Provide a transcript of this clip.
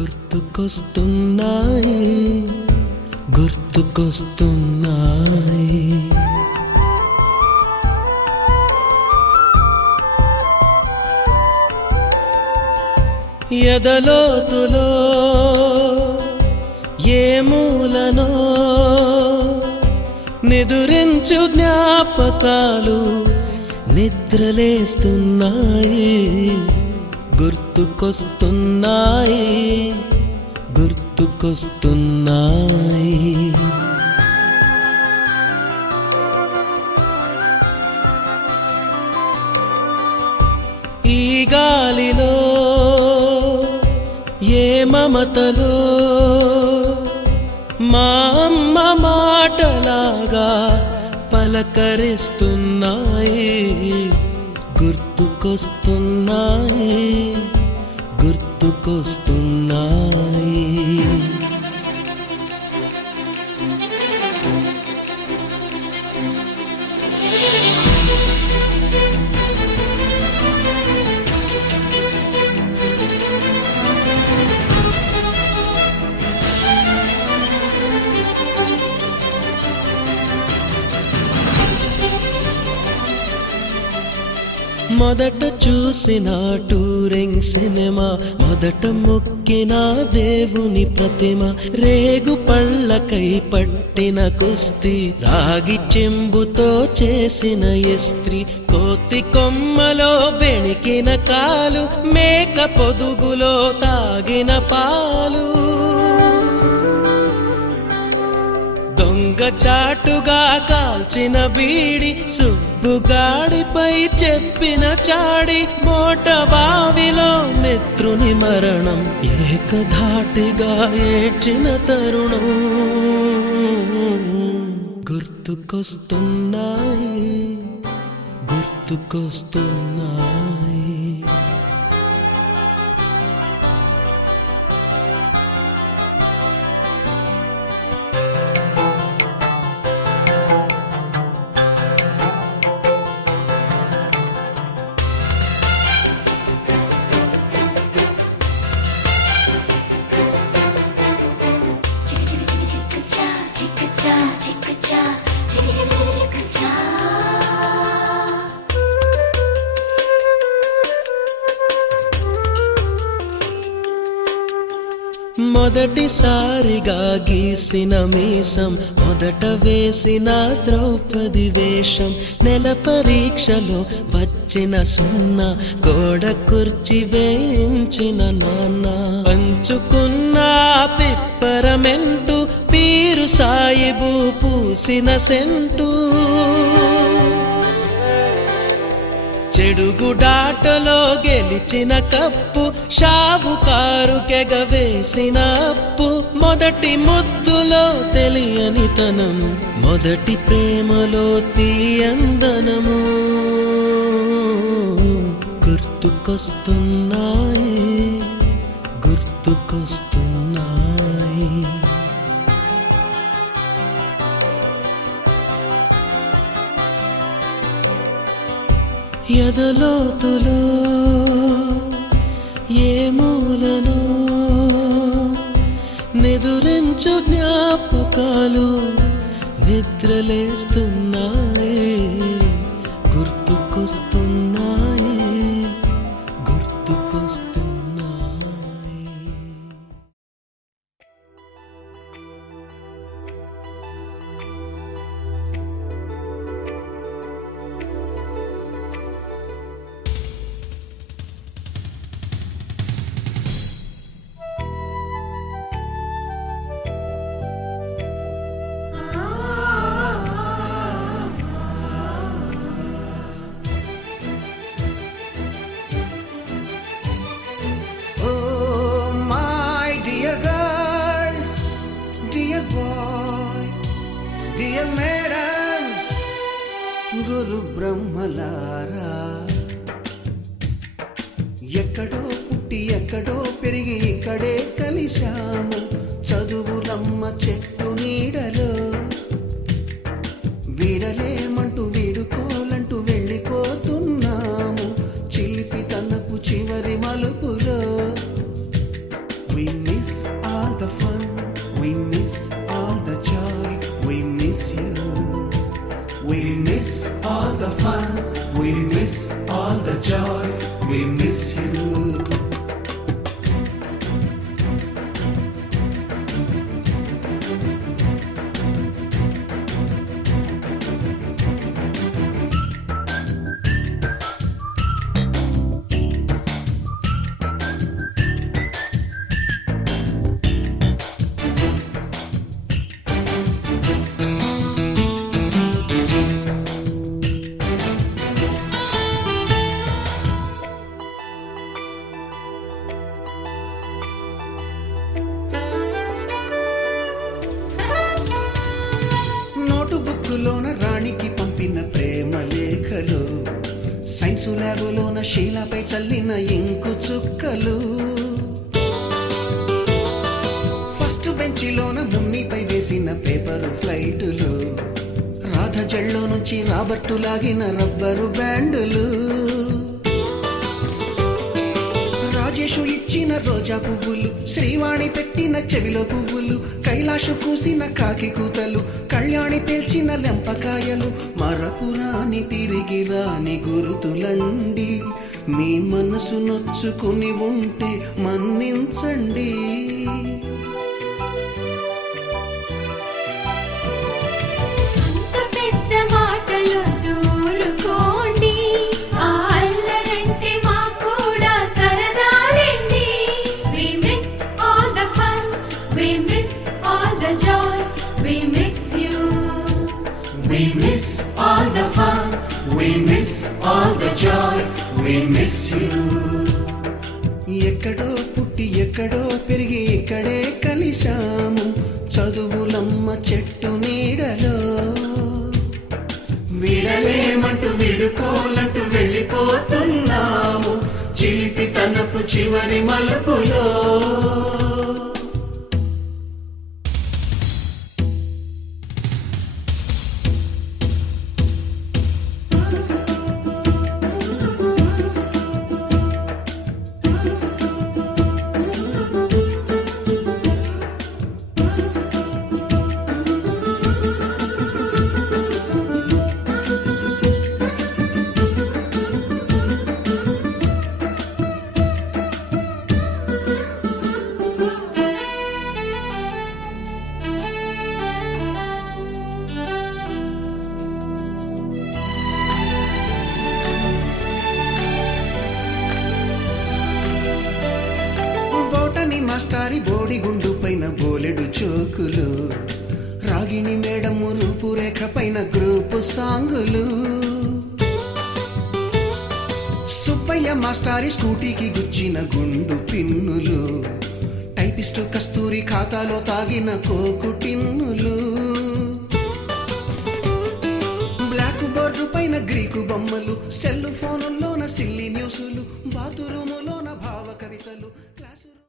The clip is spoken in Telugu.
గుర్తుకొస్తున్నాయి గుర్తుకొస్తున్నాయి ఎదలోతులో ఏ మూలనో నిదురించు జ్ఞాపకాలు నిద్రలేస్తున్నాయి గుర్తుకొస్తున్నాయి గుర్తుకొస్తున్నాయి ఈ గాలిలో ఏ మమతలో మా అమ్మ మాటలాగా పలకరిస్తున్నాయి గుర్తుకొస్తున్నాయి గుర్తుకొస్తున్నాయి మొదట చూసిన టూరింగ్ సినిమా మొదట మొక్కిన దేవుని ప్రతిమ రేగు పళ్ళకై పట్టిన కుస్తీ రాగి చెంబుతో చేసిన ఇస్త్రీ కోతి కొమ్మలో బెణికిన కాలు మేక పొదుగులో తాగిన పాలు దొంగ చాటుగా కాల్చిన బీడి సుబ్బుగాడిపై చెప్పిన చాడి మోట బావిలో మిత్రుని మరణం ఏకధాటిగా ఏడ్చిన తరుణం గుర్తుకొస్తున్నాయి గుర్తుకొస్తున్నాయి మొదటిసారిగా గీసిన మీసం మొదట వేసిన ద్రౌపది వేషం నెల పరీక్షలో వచ్చిన సున్నా గోడ కుర్చీ వేయించిన నాన్న పంచుకున్న పిప్పరమెంటు పీరు సాయిబు పూసిన సెంటు చెడుగుడాటలో గెలిచిన కప్పు షావుకారు కెగవేసిన అప్పు మొదటి ముద్దులో తెలియనితనము మొదటి ప్రేమలో తీయందనము గుర్తుకొస్తున్నాయి గుర్తుకొస్తున్నాయి ఎదలోతులో ఏ మూలనో నిదురించు జ్ఞాపకాలు నిద్రలేస్తున్నాయి గుర్తుకొస్తున్నాయి గుర్తుకొస్తున్నాయి Dear madams, గురు బ్రహ్మలారా ఎక్కడో పుట్టి ఎక్కడో పెరిగి ఇక్కడే కలిశాము చదువులమ్మ చెట్టు నీడలో వీడలేమంటూ వీడుకోలంటూ వెళ్ళిపోతున్నాము చిలిపి తనపు చివరి మలుపులో విన్ని బుక్కులోన రాణికి పంపిన ప్రేమ లేఖలు, సైన్సు ల్యాబులోన శీలపై చల్లిన ఇంకు చుక్కలు, ఫస్ట్ బెంచిలోన మున్నిపై వేసిన పేపరు ఫ్లైటులు, రాధ జల్లో నుంచి రాబర్టు లాగిన రబ్బరు బ్యాండులు, రాజేషు ఇచ్చిన రోజా పువ్వులు, శ్రీవాణి పెట్టిన చెవిలో పువ్వులు, కైలాషు కూసిన కాకి కూతలు, కళ్యాణి పేల్చిన లెంపకాయలు, మరపురాని తిరిగి రాని గురుతులండి. మీ మనసు నొచ్చుకుని ఉంటే మన్నించండి. We miss all the fun, we miss all the joy, we miss you. ఎక్కడో పుట్టి ఎక్కడో పెరిగి ఇక్కడే కలిశాము, చదువులమ్మ చెట్టు నీడలో. విడలేమంటూ విడుకోలంటూ వెళ్ళిపోతున్నాము, చిలిపి తనపు చివరి మలుపులో. మాస్టారి బోడిగుండు పైన బోలెడు చోకులు, రాగిణి మేడము రూపురేఖ పైన గ్రూపు సాంగులు, సుబ్బయ్య మాస్టారి స్కూటీకి గుచ్చిన గుండు పిన్నులు, టైపిస్టు కస్తూరి ఖాతాలో తాగిన కోకు టిన్నులు, బ్లాక్ బోర్డు పైన గ్రీకు బొమ్మలు, సెల్ ఫోనుల్లోన సిల్లి న్యూసులు, బాతురూములోన భావ కవితలు.